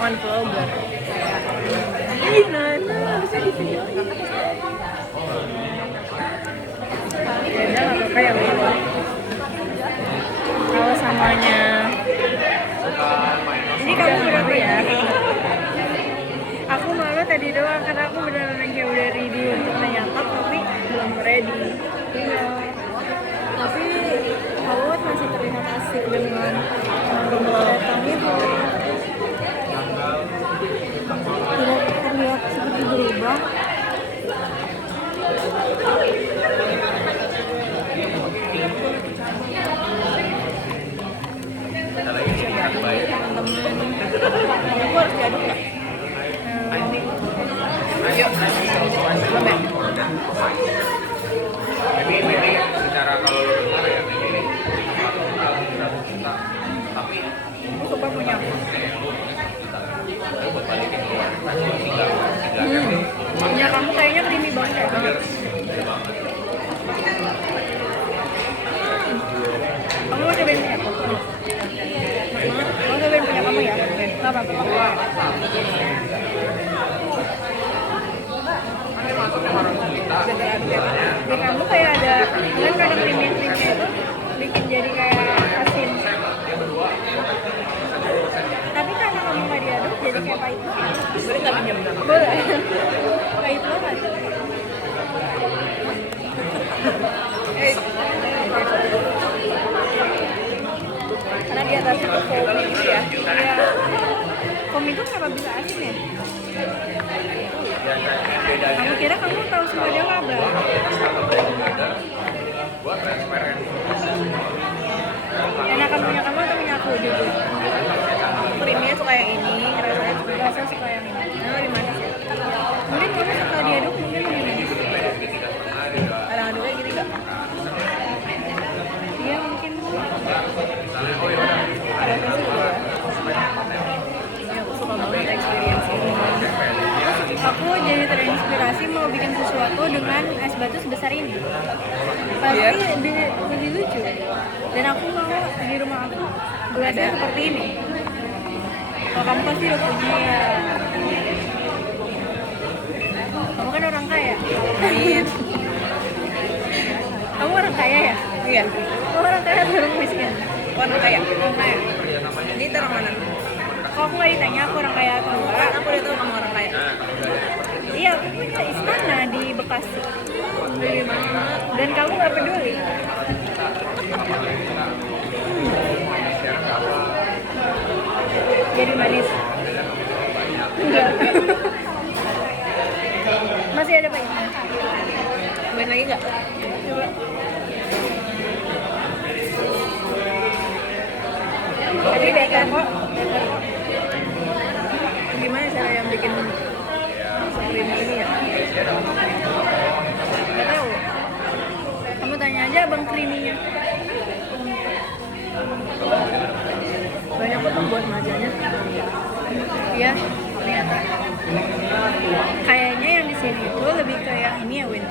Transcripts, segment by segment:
omongan vlogger. Ih, Nana harusnya di video. Ya udah nggak apa-apa ya udah. Kalau samanya ini kamu berapa ya? Aku malu tadi doang karena aku beneran kayak udah ready untuk menyantap tapi belum ready. Iya. Tapi Howard masih terlihat asik dengan datang itu. Tidak terlihat seperti berubah. Teman-teman, Aku harus diaduk nggak? ayo, coba. Maybe secara kalau lo dengar ya maybe tapi Aku suka punya aku. buat balikin keluar Punya kamu kayaknya creamy banget ya. Kamu mau cobain punya aku? Mau cobain punya kamu ya? Gak apa-apa. Di kamu kayak ada, kan kadang creamy-creamy itu bikin jadi kayak asin. Tapi karena kamu nggak diaduk jadi kayak pahit banget. Boleh nggak pinjam? Boleh. Pahit banget. Karena di atasnya tuh foamy gitu ya. Iya. Foamy itu kenapa bisa asin ya? Kamu kira kamu tahu semua jawaban? buat transparan Enakan punya kamu atau punya aku jujur? Creamy-nya suka yang ini, rasanya Rasa suka yang ini. nah, lebih manis ya. Mungkin kamu suka diaduk, mungkin lebih manis. Ada aduknya gini nggak? Iya mungkin. Ada sih juga. Ini aku suka banget experience ini. Aku jadi terinspirasi mau bikin sesuatu dengan es batu sebesar ini. Pasti lebih lucu. Dan aku mau di rumah aku gelasnya seperti ini. Kalau kamu pasti udah punya ya. Kamu kan orang kaya. Amin. Kamu orang kaya ya? Iya. Kamu orang kaya atau orang miskin? Warna kayak. Orang kaya. Ini taruh mana? Kalau aku nggak ditanya aku orang kaya atau enggak, Kan aku udah tahu kamu orang kaya. iya aku punya istana di Bekasi. Dan kamu nggak peduli. Jadi manis. Enggak. Masih ada pahitnya. Main lagi nggak? Coba. Ada better kok. Gimana cara yang bikin seperti ini ya? Nggak tahu. Kamu tanya aja abang creamy-nya. Banyak kok pembuat majanya. Iya, ternyata. Kayaknya yang di sini itu lebih ke yang ini ya, Win.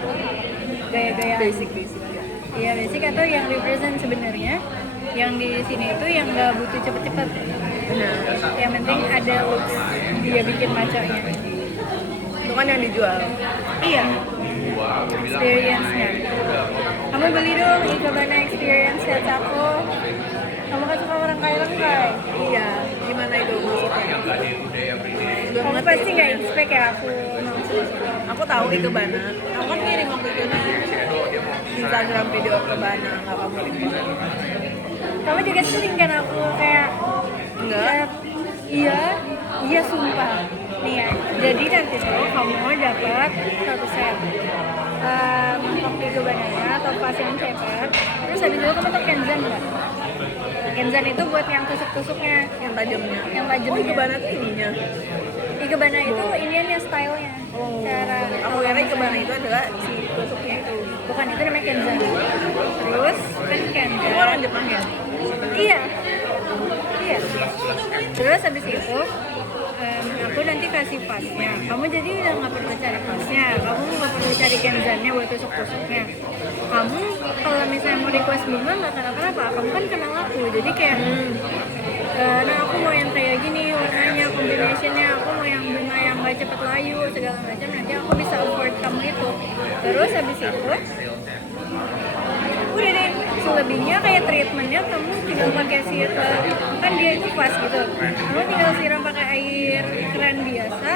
Gaya-gaya Basic. Iya, basic atau yang represent sebenarnya. Yang di sini itu yang nggak butuh cepet-cepet. Benar. Yang penting ada looks dia bikin macanya. Itu kan yang dijual. Iya. Experience-nya. Kamu beli dong Ikebana Experience set aku. Kamu kan suka orang kaya kan, Kai? Iya. Gimana itu maksudnya? Udah Kamu ngerti. pasti nggak expect ya aku maksud. Aku tahu itu Bana. Aku kan kirim waktu itu di Instagram video ke Bana, nggak kamu kirim. Kamu juga sering kan aku kayak Enggak. Iya sumpah. Nih ya, jadi nanti tuh kamu dapat satu set mangkok Ikebananya atau passion shaper. Terus habis itu kamu tuh Kenzan nggak? Kenzan itu buat yang tusuk-tusuknya, Yang tajamnya. yang tajamnya. Oh, itu Bana tuh ininya. Ikebana itu iniannya stylenya. Oh. Cara Aku kira ke Bana itu adalah si tusuknya itu. bukan itu namanya Kenzan. Terus kan Kenzan. Kamu orang Jepang ya? Iya. Terus habis itu aku nanti kasih pasnya. Kamu jadi udah nggak perlu cari pasnya. Kamu nggak perlu cari kenzannya buat tusuk-tusuknya. Kamu kalau misalnya mau request bunga nggak kenapa-kenapa. Kamu kan kenal aku. Jadi kayak, nah aku mau yang kayak gini warnanya combination kayak cepet layu segala macam, nanti aku bisa afford kamu itu. Terus habis itu udah deh, selebihnya kayak treatmentnya kamu tinggal pakai siram, kan dia itu pas gitu, kamu tinggal siram pakai air keran biasa.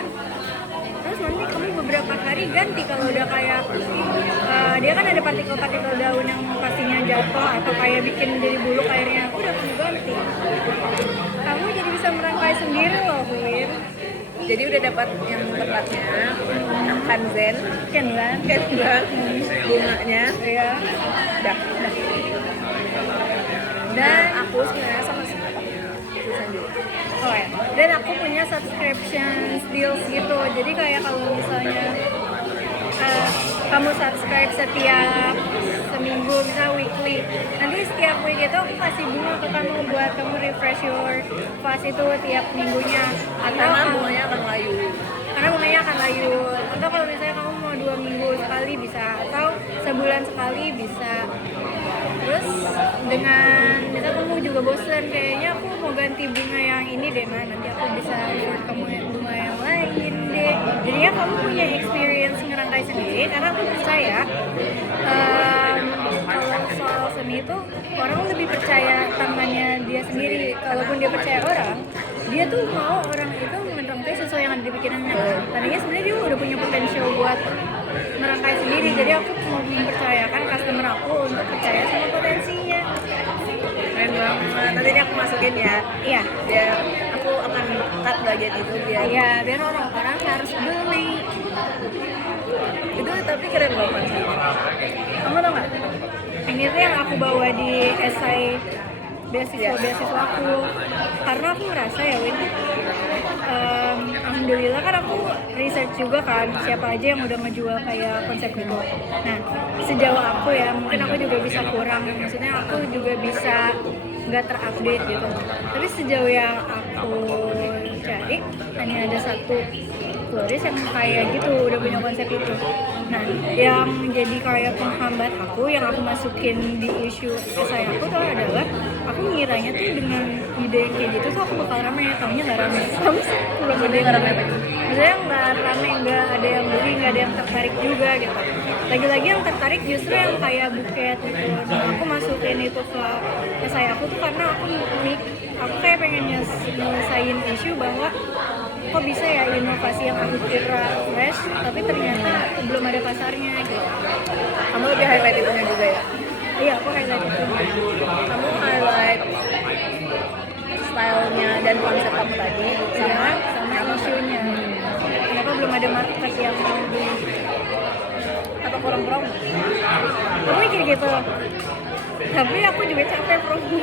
Terus nanti kamu beberapa hari ganti kalau udah kayak dia kan ada partikel-partikel daun yang pastinya jatuh atau kayak bikin jadi buluk airnya, udah kamu ganti. Kamu jadi bisa merangkai sendiri loh, Win. Jadi udah dapat yang tepatnya, kanzen, Kenlan. bunganya, Ya. udah. Dan aku sebenarnya sama Susan juga. Oh ya. Dan aku punya subscription deals gitu. Jadi kayak kalau misalnya kamu subscribe setiap seminggu, bisa weekly. Nanti setiap week itu aku kasih bunga ke kamu buat kamu refresh your fast itu tiap minggunya. Atau Karena bunganya akan layu. karena bunganya akan layu. Atau kalau misalnya kamu mau 2 minggu sekali bisa, atau sebulan sekali bisa. Terus dengan misal kamu juga bosen, kayaknya aku mau ganti bunga yang ini deh, nah nanti aku bisa buat kamu bunga yang lain deh. Jadinya kamu punya experience ngerangkai sendiri, karena aku percaya kalau soal seni itu orang lebih percaya tangannya dia sendiri. Kalaupun dia percaya orang, dia tuh mau orang itu merangkai sesuai yang ada di pikirannya. Tadinya sebenarnya dia udah punya potensial buat merangkai sendiri, jadi aku mau mempercayakan customer aku untuk percaya sama potensinya. Keren banget. Nanti ini aku masukin ya. Iya, Biar aku akan cut bagian itu biar. iya, biar orang-orang harus beli. Itu tapi keren banget. Kamu tau nggak? Ini tuh yang aku bawa di esai beasiswa aku, karena aku ngerasa ya, Win, alhamdulillah kan aku research juga kan siapa aja yang udah ngejual kayak konsep gitu. Nah, sejauh aku ya, mungkin aku juga bisa kurang, maksudnya aku juga bisa nggak terupdate gitu. Tapi sejauh yang aku cari, hanya ada satu florist yang kayak gitu, udah punya konsep itu. Nah, yang jadi kayak penghambat aku, yang aku masukin di isu esai aku tuh adalah aku ngiranya tuh dengan ide kayak gitu tuh aku bakal rame, taunya nggak rame. Sama sih, belum ada yang rame lagi. Maksudnya nggak rame, nggak ada yang beli, nggak ada yang tertarik juga gitu. Lagi-lagi yang tertarik justru yang kayak buket gitu. Nah, aku masukin itu ke esai aku tuh karena aku kayak pengen nyelesain isu bahwa kok bisa ya inovasi yang aku kira fresh tapi ternyata belum ada pasarnya gitu. Kamu lebih highlight itunya juga ya. Iya, aku highlight itu. Kamu highlight stylenya dan konsep kamu tadi Sama isunya. Kenapa belum ada market yang mau beli? atau kurang promo? Aku mikir gitu. Tapi aku juga capek promo.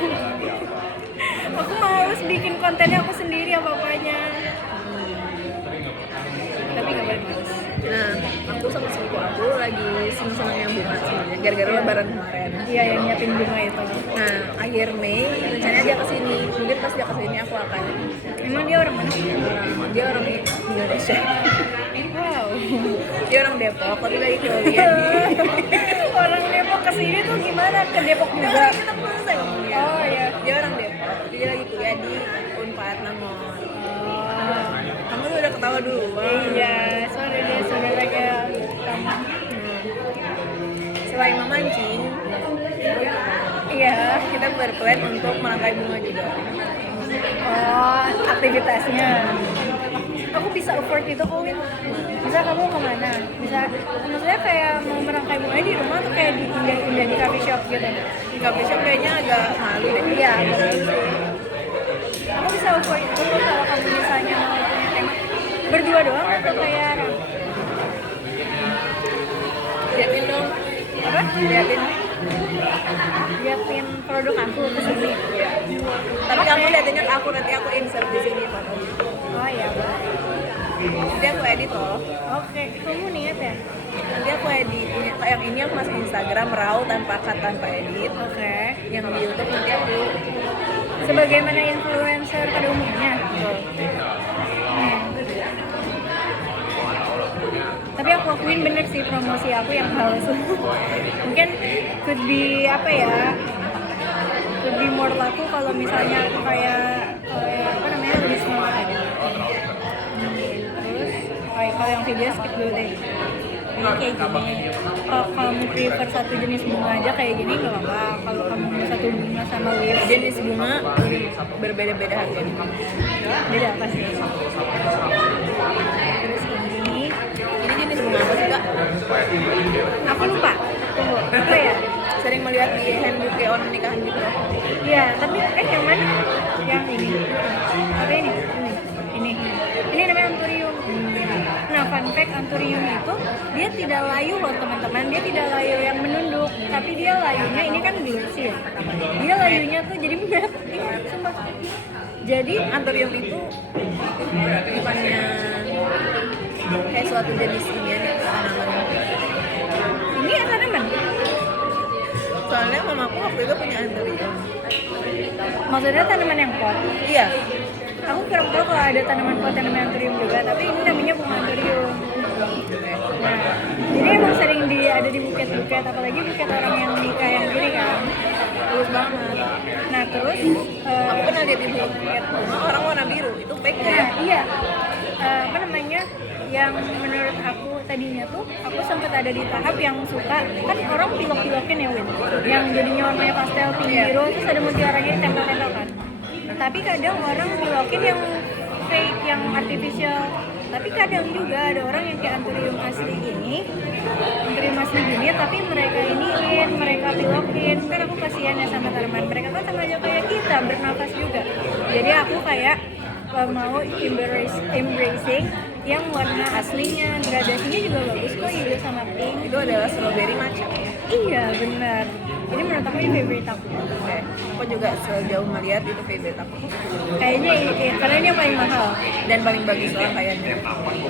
Aku males bikin kontennya aku sendiri apa-apanya. Tapi nggak bagus. Nah, aku sama sepupu aku lagi seneng-seneng yang bunga sebenarnya gara-gara lebaran kemarin. Iya, yang nyiapin bunga itu. Nah, akhir Mei rencananya dia kesini. Mungkin pas dia kesini aku akan. Emang dia orang mana? Dia orang Indonesia. Wow. Dia orang Depok, tapi lagi kuliah di. Orang Depok kesini tuh gimana? Ke Depok juga? Kita selesai. Oh iya. Dia orang Depok. Dia lagi kuliah di Unpad Nangor. Kamu tuh udah ketawa dulu. Iya, sorry deh saudara kayak kamu. Selain memancing, Iya. kita berplan untuk merangkai bunga juga. Oh, aktivitasnya. Aku bisa afford itu kok, Win. Bisa kamu kemana? Bisa, maksudnya kayak mau merangkai bunga di rumah tuh kayak indah di coffee shop gitu. Di coffee shop kayaknya agak malu deh. Iya, aku bisa afford itu kalau kamu misalnya mau punya tema berdua doang atau kayak Liatin dong. apa? Liatin Produk aku ke sini. ya. Tapi kamu liatinnya ke aku, nanti aku insert di sini fotonya. Oh iya, Nanti aku edit loh. oke. Kamu niat ya? Nanti aku edit. Yang ini aku masukin Instagram raw tanpa cut tanpa edit. Oke. Yang di YouTube nanti aku. Sebagaimana influencer pada umumnya. Tapi aku akuin bener sih promosi aku yang palsu. Mungkin could be apa ya, could be more laku kalau misalnya aku kayak apa namanya lebih semangat. Terus Kalau yang video skip dulu deh. Ini kayak gini. Kalau kamu prefer satu jenis bunga aja kayak gini nggak apa-apa. Kalau kamu mau satu bunga sama leaves, Jenis bunga berbeda-beda harganya. beda apa sih? Terus ini Ini jenis bunga apa sih kak? aku lupa. Tunggu, apa ya? Sering melihat di handbook kayak orang nikahan gitu loh. Iya, tapi yang mana? Yang ini. Apa ini? Ini. Ini namanya anthurium. Nah, fun fact anthurium itu dia tidak layu loh teman-teman. Dia tidak layu yang menunduk, tapi dia layunya ini kan glossy ya. Dia layunya tuh jadi matte. Iya, sumpah. Jadi Anthurium itu bukannya kayak suatu jenis ini ya tanaman. ini ya tanaman. Soalnya mamaku waktu itu punya anthurium. Maksudnya tanaman yang pot. Iya. Aku kurang tahu kalau ada tanaman pot yang namanya anthurium juga, tapi ini namanya bunga anthurium. Nah, jadi emang sering ada di buket-buket, apalagi buket orang yang nikah yang gini kan. Bagus banget. Nah terus, Aku pernah lihat di buket bunga orang warna biru. Itu fake nah ya? iya, apa namanya, yang menurut aku tadinya tuh, aku sempat ada di tahap yang suka, kan orang pilok-pilokin ya Win, yang jadinya warnanya pastel, pink, biru, terus ada mutiaranya tempel-tempel kan. Tapi kadang orang pilokin yang fake, yang artificial. Tapi kadang juga ada orang yang kayak anthurium asli gini, tapi mereka pilokin. Kan aku kasihan ya sama tanaman. Mereka kan sama aja kayak kita, bernafas juga. Jadi aku kayak mau embracing yang warna aslinya, gradasinya juga bagus kok, hijau sama pink. Itu adalah strawberry matcha ya? Iya benar. Ini menurut aku ini favorite aku. Oke. Aku juga sejauh melihat itu favorite aku. Kayaknya ini, karena ini yang paling mahal. Dan paling bagus lah kayaknya.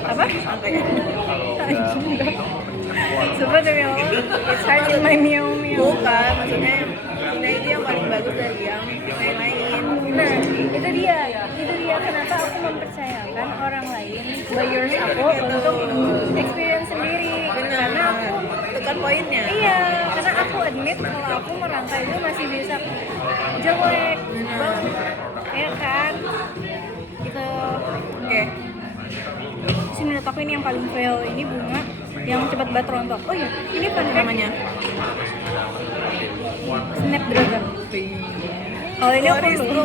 Apa? Angkanya. Coba demi Allah, it's hard in my meow. Bukan, maksudnya Cina itu yang paling bagus dari yang lain-lain. Nah, itu dia kenapa aku mempercayakan orang lain buyers aku untuk experience sendiri. Karena aku Itu kan poinnya. iya, karena aku admit kalau aku merangkai itu masih bisa jelek banget, ya kan? Gitu. Oke. Terus menurut aku ini yang paling fail, ini bunga yang cepat banget rontok. Oh iya, ini fun fact, Namanya. Snapdragon. Kalau ini aku lupa.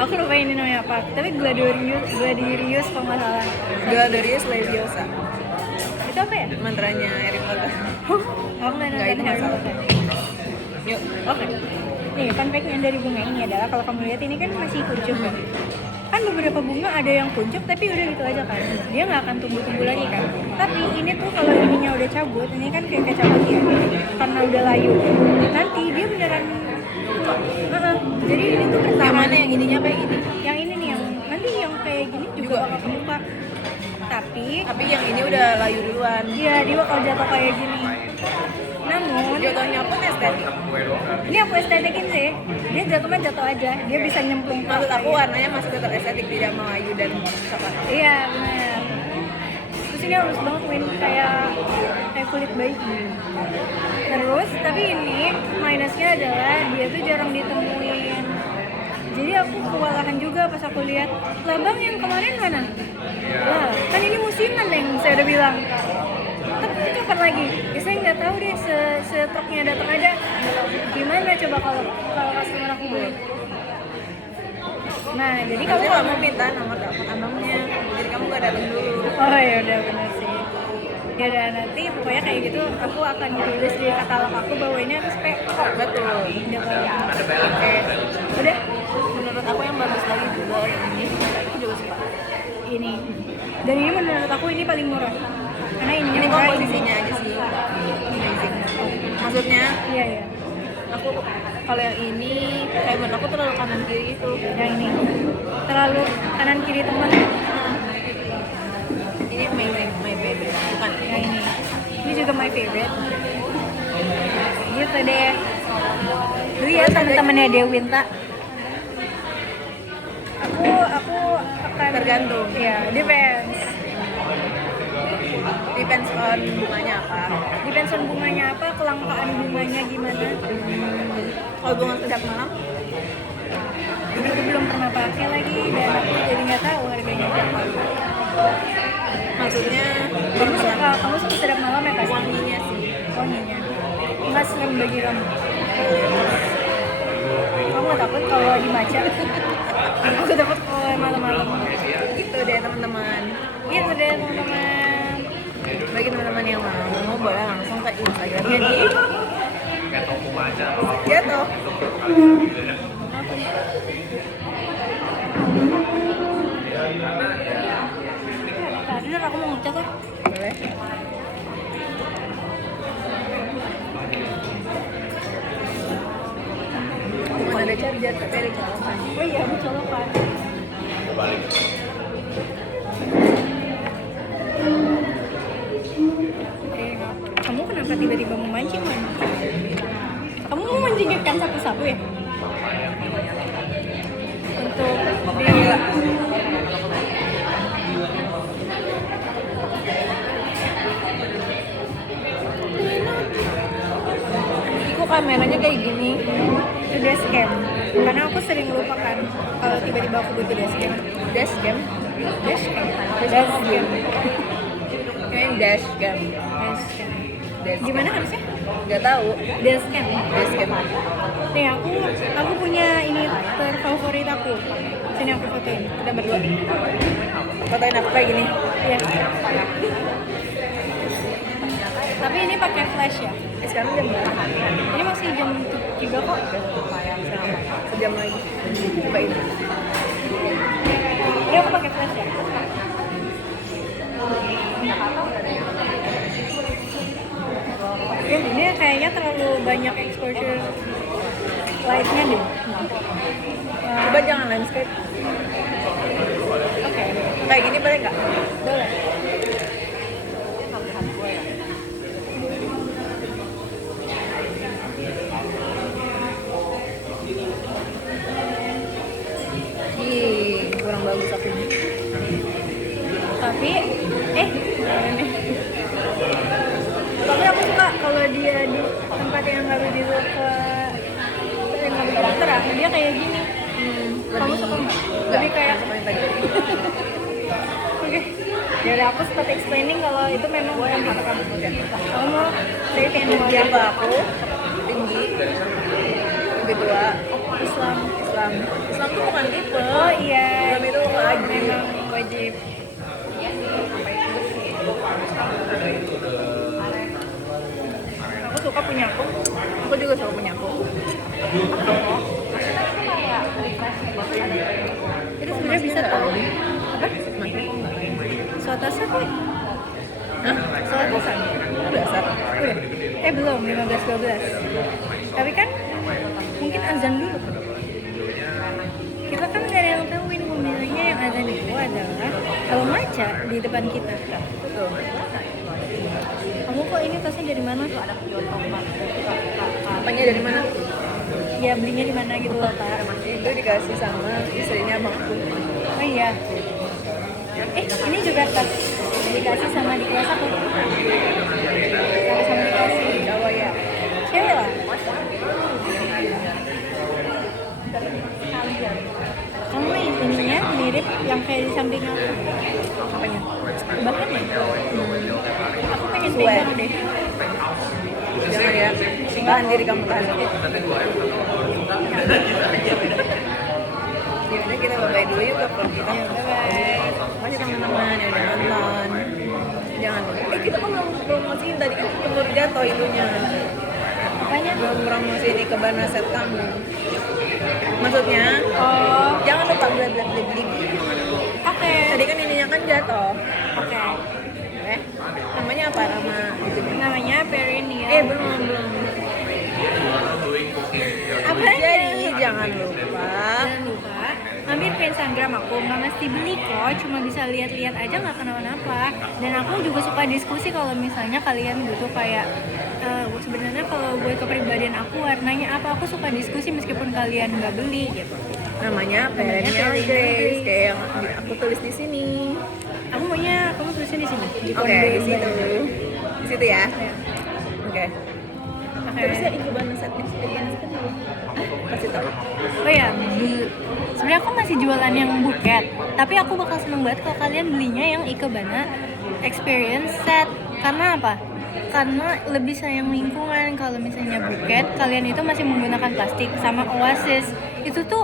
Aku lupa ini namanya apa. Tapi Gladirius kalau nggak salah. Gladerius Leviosa. Itu apa ya? Mantranya Harry Potter. Aku nggak Nggak, itu nonton Harry masalah. Potter. Yuk. Oke. Nih, fun fact yang dari bunga ini adalah kalau kamu lihat ini kan masih kuncup kan. Kan beberapa bunga ada yang kuncup tapi udah gitu aja kan. Dia nggak akan tumbuh-tumbuh lagi kan. Tapi ini tuh kalau ininya udah cabut, ini kan kayak cabut ya. Karena udah layu. Nanti dia beneran jadi ini tuh bertahan. Yang mana yang ininya kayak gini? Yang ini nih yang nanti yang kayak gini juga bakal kebuka. Tapi yang ini udah layu duluan. iya dia bakal jatuh kayak gini. Namun Jatuhnya pun estetik. ini aku estetikin sih. Dia jatuhnya jatuh aja. Dia bisa nyemplung. Maksud aku warnanya masih tetap estetik, tidak melayu dan coklat. Iya benar. Terus ini halus banget Win, kayak kulit bayi. Terus tapi ini minusnya adalah dia tuh jarang ditemuin. Jadi aku kewalahan juga pas aku lihat lah bang yang kemarin mana? Lah kan ini musiman yang saya udah bilang. Tapi itu kapan lagi? Ya, saya nggak tahu deh setruknya datang ada. Gimana coba kalau customer aku beli? Nah jadi kamu Kamu mau minta nomor telepon abangnya, jadi kamu gak datang dulu. oh ya udah benar sih. Ya udah nanti pokoknya kayak gitu aku akan tulis di katalog aku bahwa ini harus PO. Betul. Udah kayak Oke. udah Menurut aku yang bagus lagi juga yang ini, aku juga suka. ini. Dan ini menurut aku ini paling murah. Karena ini Ini murah, komposisinya aja sih. Amazing. Maksudnya, Iya ya. aku kalau yang ini kayak menurut aku terlalu kanan kiri gitu. Yang ini terlalu kanan kiri teman. Ini amazing, my favorite. Bukan Yang ini juga my favorite. Gitu deh. Dulu ya teman-temannya Dewin tak. Aku akan Tergantung. Ya, depends on bunganya apa. Depends on bunganya apa, kelangkaan bunganya gimana. Kalau bunga sedap malam, Ini aku belum pernah pakai lagi dan aku jadi nggak tahu harganya berapa. maksudnya maksudnya kamu suka sedap malam ya pasti? wanginya sih. Wanginya nggak serem bagi kamu? Kamu nggak takut kalau di maca? Aku takut kalau malam-malam. Gitu deh teman-teman. Gitu deh teman-teman. Bagi teman-teman yang mau boleh langsung ke Instagramnya di Kayak toko aja. Gitu. Tadi aku mau ngecek kok. Boleh. Cuma ada charger tapi ada colokan. Oh iya, aku colokan. Balik. Kamu kenapa tiba-tiba memancing, Man? Kamu mau mancing ikan sapu-sapu ya? Untuk di Iku kameranya kayak gini, itu dashcam. Karena aku sering lupa kan kalau tiba-tiba aku butuh dashcam. Dashcam. Dashcam. Dashcam. Kayaknya dashcam. Dashcam. Dashcam. Gimana harusnya? Gak tahu. Dashcam. Dashcam. Nih aku punya ini terfavorit aku. Sini aku fotoin. Kita berdua. Fotoin aku kayak gini. Iya. Tapi ini pakai flash ya. Sekarang jam berapa? Ini masih jam 3 kok. Sejam lagi. Coba ini. Ini aku pakai flash ya. Ya, ini kayaknya terlalu banyak exposure lightnya deh. Coba jangan landscape. Oke, Kayak gini boleh nggak? boleh. Ih, kurang bagus aku ini. Tapi tapi aku suka kalau dia di tempat yang nggak begitu yang nggak begitu terang, dia kayak gini. Kamu suka nggak? Lebih kayak Sama yang tadi. oke. Ya udah, aku sempat explaining kalau itu memang bukan tipe kamu. Kamu mau dari Tinggi apa aku? Tinggi. Lebih tua. Islam. Islam. Islam tuh bukan tipe. Oh iya. Islam itu wajib. Memang wajib. Aku suka punya aku. Aku juga suka punya aku. Itu sebenarnya bisa tahu. Apa? Masih kok nggak? Suatasan kok. Hah? Suatasan. Udah sar. Udah. Belum 15-12. Tapi kan mungkin azan dulu. Kita kan nggak ada yang tahu ini mobilnya yang azan itu adalah kalau maca di depan kita. Betul. Kamu kok ini tasnya dari mana? Apanya dari mana? Ya belinya di mana gitu loh, Kak. Itu dikasih sama istrinya abangku. Oh iya. Ini juga tas dikasih sama di kelas aku. Sama dikasih. Jawa ya. Cewek lah. Kamu ininya mirip yang kayak di samping aku. Apanya? Bahkan ya. Aku pengen Sweat. pegang deh. Jangan ya. Tahan diri kamu tahan. Yaudah kita bye dulu yuk ke vlog kita. Bye-bye. Makasih teman-teman yang udah nonton. Jangan lupa. Kita kan belum promosiin tadi kan baru jatuh itunya. Apanya? Belum promosiin ikebana set kamu. Maksudnya, Oh, jangan lupa beli. oke. Tadi kan ininya kan jatuh. Oke. Namanya apa nama itunya? Namanya Perineum. Belum. Apa Jadi jangan lupa. Jangan lupa mampir ke Instagram aku, nggak mesti beli kok, cuma bisa lihat-lihat aja nggak kenapa-napa. Dan aku juga suka diskusi kalau misalnya kalian butuh kayak sebenarnya kalau buat kepribadian aku warnanya apa, aku suka diskusi meskipun kalian nggak beli gitu. Namanya Perennial Perennial Grace, Grace. kayak yang aku tulis di sini. Aku maunya kamu tulisnya di sini. Di Oke, di situ. Di situ ya. Ya. Oke. Oke. Terus ya ikebana set experience kan dulu. Kasih tahu. Oh ya, sebenarnya aku masih jualan yang buket, tapi aku bakal seneng banget kalau kalian belinya yang ikebana experience set. Karena apa? Karena lebih sayang lingkungan. Kalau misalnya buket, kalian itu masih menggunakan plastik. Sama Oasis,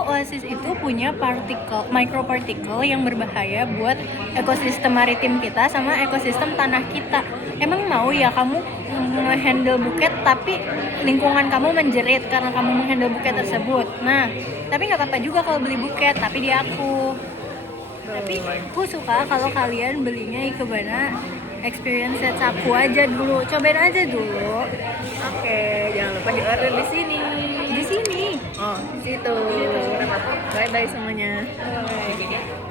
Oasis itu punya microparticle yang berbahaya buat ekosistem maritim kita sama ekosistem tanah kita. Emang mau ya kamu nge-handle buket tapi lingkungan kamu menjerit karena kamu menghandle buket tersebut? Nah, tapi nggak apa-apa juga kalau beli buket, tapi di aku. Tapi aku suka kalau kalian belinya Ikebana experience set saku aja dulu, cobain aja dulu. Oke, jangan lupa di order di sini. Di sini. Oh, di situ. Bye bye semuanya. Bye.